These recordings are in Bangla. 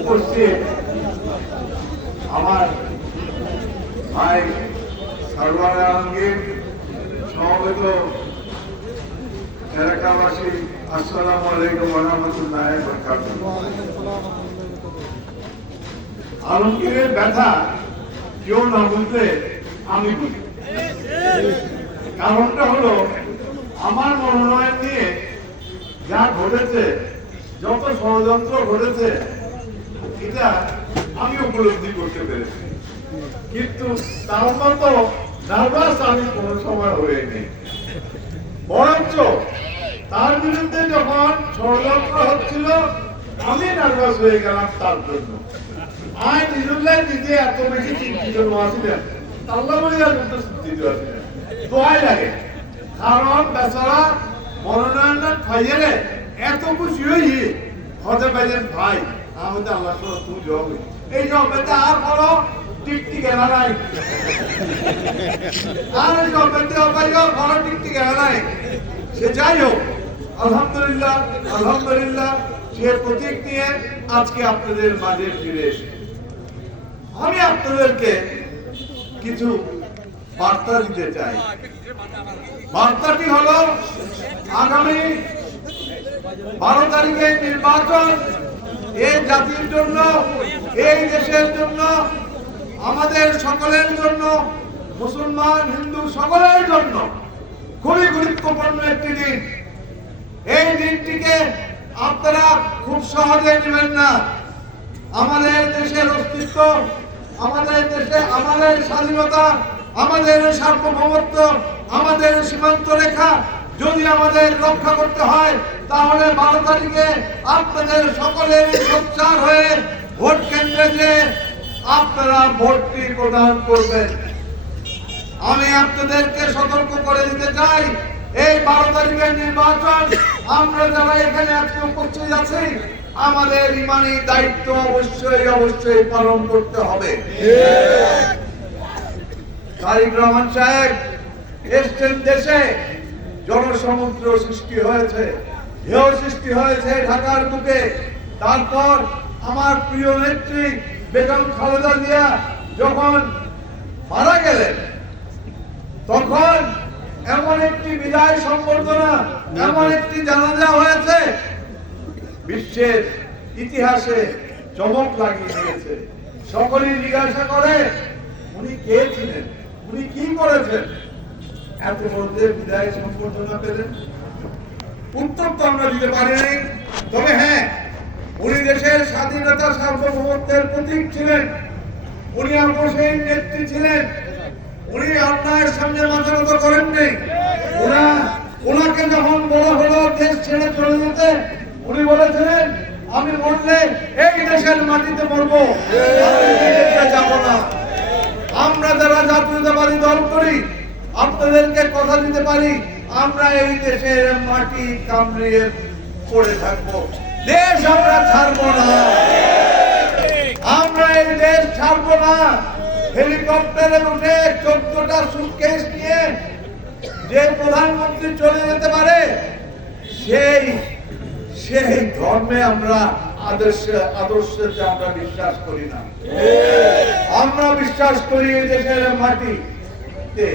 উপস্থিত আমার ভাই সরওয়ার আলমগীর, সমবেত এলাকাবাসী, আসসালামু আলাইকুম ওয়া রাহমাতুল্লাহি ওয়া বারাকাতুহু। আলমগীরের ব্যথা কেউ না বুঝলে আমি বুঝি। কারণটা হলো আমার মনোনয়ন নিয়ে যা ঘটেছে, যত ষড়যন্ত্র ঘটেছে, এটা আমি উপলব্ধি করতে পেরেছি। কিন্তু তার মতো নার্ভাস আমি কোনো সময় হইনি। বরঞ্চ তার বিরুদ্ধে যখন ষড়যন্ত্র হচ্ছিল, আমি নার্ভাস হয়ে গেলাম তার জন্য। আমি নিজুল্লাহ নিজে এত বেশি চিন্তিত আসিলেন, আল্লাহ বলে আর চিন্তিত আসিলেন, দোয়াই লাগে। কারণ বেচারা মনোনয়ন ফাইয়ারে এত খুশি হয়ে হতে পারেন ভাই আমাদের আল্লাহ তুমি জব এই জবেতে আর বড় টিকটি গেলা নাই, আর এই জবেতে বড় টিকটি গেলা নাই। সে যাই হোক, আলহামদুলিল্লাহ আলহামদুলিল্লাহ, সে প্রতীক নিয়ে আজকে আপনাদের মাঝে ফিরে এসে আমি আপনাদেরকে কিছু বার্তা দিতে চাই। বার্তাটি হলো, আগামী 12 তারিখের নির্বাচন এই জাতির জন্য, এই দেশের জন্য, আমাদের সকলের জন্য, মুসলমান হিন্দু সকলের জন্য খুবই গুরুত্বপূর্ণ একটি দিন। এই দিনটিকে আপনারা খুব সহজে নেবেন না। আমাদের দেশের অস্তিত্ব, আমাদের দেশে আমাদের স্বাধীনতা, আমাদের সার্বভৌমত্ব, আমাদের সীমান্ত রেখা যদি আমাদের রক্ষা করতে হয়, তাহলে 12 তারিখে আপনাদের সকলের সোচ্চার হয়ে ভোট কেন্দ্রে যে আপনারা ভোটটি প্রদান করবেন। আমি আপনাদেরকে সতর্ক করে দিতে চাই, এই 12 তারিখের নির্বাচন আমরা যারা এখানে আজকে উপস্থিত আছি, আমাদের ইমানি দায়িত্ব অবশ্যই অবশ্যই পালন করতে হবে। তারেক রহমান সাহেব এসছেন দেশে, জনসমুদ্র সৃষ্টি হয়েছে, ঢেউ সৃষ্টি হয়েছে ঢাকার বুকে। তারপর আমার প্রিয় নেত্রী বেগম খালেদা জিয়া যখন মারা গেলেন, তখন এমন একটি বিদায় সম্বর্ধনা, এমন একটি জানাজা হয়েছে, বিশ্বের ইতিহাসে চমক লাগিয়ে দিয়েছে। সকলেই জিজ্ঞাসা করে, উনি কে ছিলেন, উনি কি করেছেন, এত বলতে বিদায় সম্বর্ধনা পেলেন? উত্তর তো আমরা দিতে পারিনি। তবে হ্যাঁ, উনি দেশের স্বাধীনতা সার্বভৌমত্বের প্রতীক ছিলেন, উনি আপসহীন নেত্রী ছিলেন, উনি অন্যায়ের সামনে মাথা নত করেননি। ওনাকে যখন বলা হলো দেশ ছেড়ে চলে যেতে, উনি বলেছিলেন, আমি মরলে এই দেশের মাটিতে মরবো, যাব না। আমরা যারা জাতীয়তাবাদী দল করি, আপনাদেরকে কথা দিতে পারি, আমরা এই দেশের মাটি কামড়িয়ে পড়ে থাকবো, দেশ আমরা ছাড়বো না, আমরা এই দেশ ছাড়বো না। হেলিকপ্টারে উঠে 14টা সুটকেস নিয়ে যে প্রধানমন্ত্রী চলে যেতে পারে, সেই ধর্মে আমরা আদর্শে আমরা বিশ্বাস করি না। আমরা বিশ্বাস করি এই দেশের মাটিতে,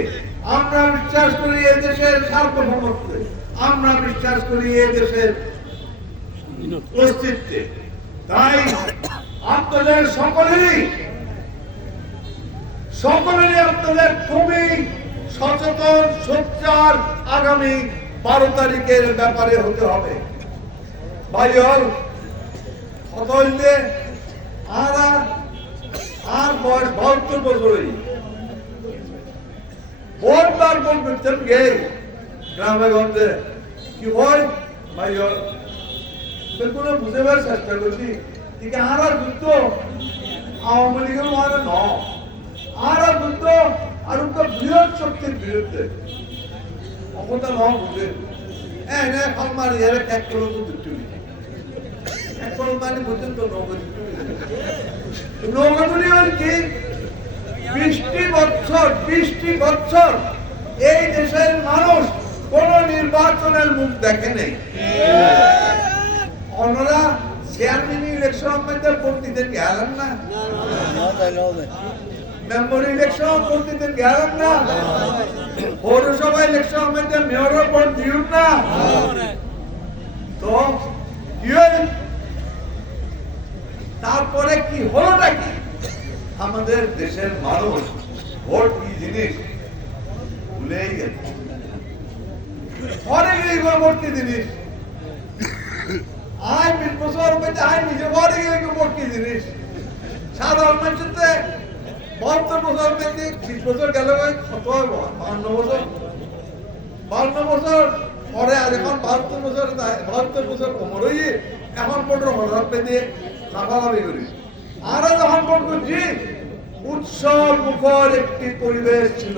আমরা বিশ্বাস করি এই দেশের সার্বভৌমত্বে, আমরা বিশ্বাস করি এই দেশের অস্তিত্বে। তাই আপনাদের সকলেরই আপনাদের খুবই সচেতন, সোচ্চার আগামী 12 তারিখের ব্যাপারে হতে হবে। ভাইহল কত হইলে আর বয়স 72 বছরই বহুতবার ফোন করতেন গে গ্রামে গঞ্জে, কি হয় ভাইহল বেগুলো বুঝেবার চেষ্টা করছি, ঠিক আর যুদ্ধ আওয়ামী লীগের মানে ন, আর যুদ্ধ আর বৃহৎ শক্তির বিরুদ্ধে অবতা ন বুঝে এনে ফালমারি এর এক করো তো দুটো এক করো মানে বুঝেন তো নৌকাগুলি আর কি 20 বছর এই দেশের মানুষ কোন নির্বাচন নির্বাচনের মুখ দেখে নেই। ওনারা চেয়ারম্যান ইলেকশন মধ্যে ভোট দিতে গেলেন না, মেম্বার ইলেকশন ভোট দিতে গেলেন না, পৌরসভা ইলেকশন মধ্যে মেয়রের ভোট দিন না। তো কি তারপরে কি হলোটা কি? আমাদের দেশের মানুষ ভোট কি জিনিস ভুলেই গেছে। অনেক ভোট কি জিনিস আয় 20 বছর মধ্যে আয় নিজে ঘরে গেলে ভোট কি জিনিস। সাধারণ মানুষের 72 বছর মধ্যে 20 বছর গেলে কত 52 বছর 52 বছর পরে আর এখন 72 বছর কোমর হয়ে এখন ভোটের হঠাৎ পেয়ে লাফালাফি করি। আরো যখন ভোট করছি উৎসব মুখর একটি পরিবেশ ছিল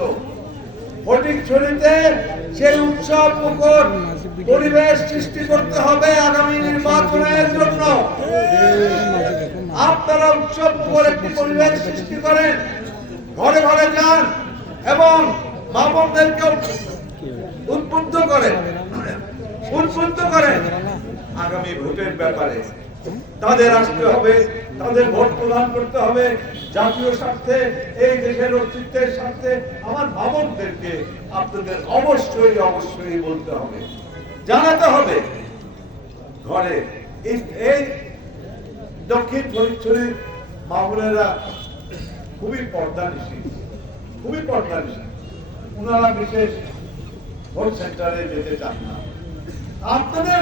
ফটিকছড়িতে। সেই উৎসব মুখর পরিবেশ সৃষ্টি করতে হবে আগামী নির্বাচনের জন্য। আপনারা উৎসব মুখর একটি পরিবেশ সৃষ্টি করেন, ঘরে ঘরে যান এবং মা বোনদেরকে উদ্বুদ্ধ করেন আগামী ভোটের ব্যাপারে। তাদের আসতে হবে, তাদের ভোট প্রদান করতে হবে জাতীয় স্বার্থে, এই দেশের অস্তিত্বের স্বার্থে। আমার ভাবকদেরকে আপনাদের অবশ্যই বলতে হবে, জানাতে হবে। ঘরে এই দক্ষিণ ফটিকছড়ির মা বোনেরা খুবই পর্দানিশীল। ওনারা বিশেষ ভোট সেন্টারে যেতে চান না। আপনাদের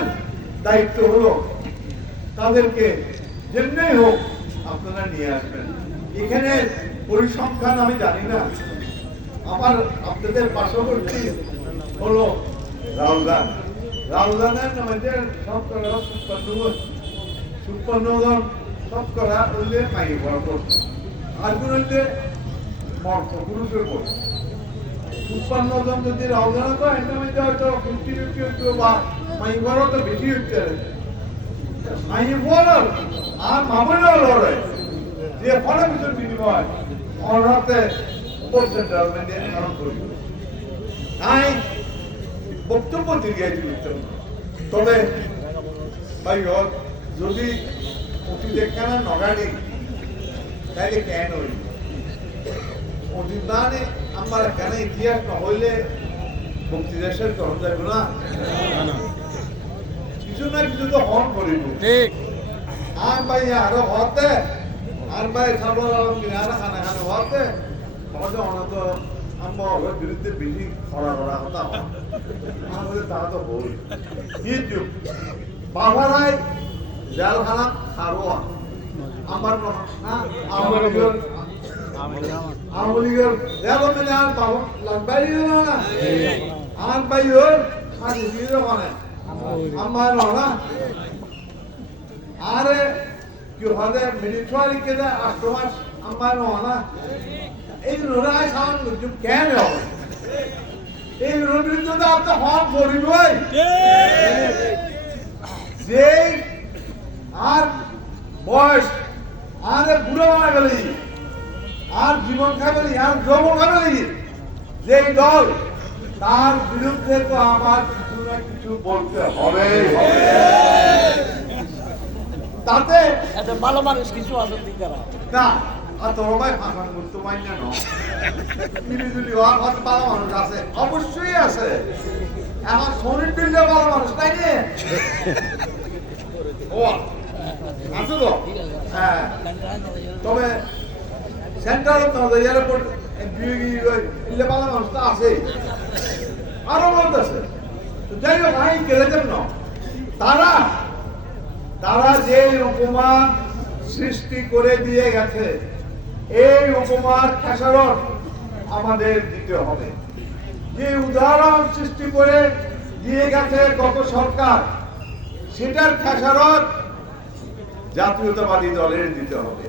দায়িত্ব হলো তাদেরকে যেমনি হোক আপনারা নিয়ে আসবেন। এখানে পরিসংখ্যান আমি জানি না, আপনাদের পার্শ্ববর্তী হলো রাউজানের মধ্যে শতকরা 56 জন শতকরা হইলে মাই বরাবর, আর কোন হইলে মর্ত পুরুষের উপর 56 জন যদি রাউজানা তো এর মধ্যে হয়তো 50-50 হইতো বা মাই বড় তো বেশি হইতে মাই বড় আর মামলাও লড়ে যে ফলে কিছু বিনিময় অনাতে সেন্ট্রাল মেনটেন কারণ করি। তাই বক্তব্য দীর্ঘায়িত করতে হবে। তবে ভাই যদি অতীতেখানা নগাড়ি তাইলে কেন হইল অতীতানে আমার কেন ইতিহাস নহইলে মুক্তি দেশের গ্রহণ যাইব না। কিছু না কিছু তো হন করিব। আর ভাই আরো হতে আর ভাই সাবর আলম আর খানা খানা হতে আমাদের অনাথ আমার বিরুদ্ধে বেশি করা কথা আমাদের তারা তো বই কিন্তু বাবারাই জেলখানা খারোয়া আমার আমলিগর জেল মানে আর বাবা লাগবাই না আর ভাই ওর আর দিও মানে আমার না আরে কি হবে মিলিটারি কে দা 8 মাস আমার না এই লড়াই সামনে কিছু কেন হবে এই লড়াই যদি আপনি হন করিবই যে আর বয়স আর বুড়ো হয়ে গেলি আর জীবন খাবেলি আর যৌবন খাবেলি যে দল তার বিরুদ্ধে তো আমার কিছু না কিছু বলতে হবে। তাতে ভালো মানুষ কিছু আছে না আর তোর ভাই ফাঁসান করতে পারি না মিলিজুলি হওয়ার হয়তো ভালো মানুষ আছে, অবশ্যই আছে। এখন শরীর দিলে ভালো মানুষ তাই নিয়ে ও আছে তো হ্যাঁ। তবে সেন্ট্রাল এয়ারপোর্ট ভালো মানুষ তো আছে, আরো মানুষ আছে। যাই হোক আমি গেলে জন্য তারা যে উপমা সৃষ্টি করে দিয়ে গেছে এই উপমার খেসারত আমাদের দিতে হবে। যে উদাহরণ সৃষ্টি করে দিয়ে গেছে গত সরকার সেটার খেসারত জাতীয়তাবাদী দলের দিতে হবে।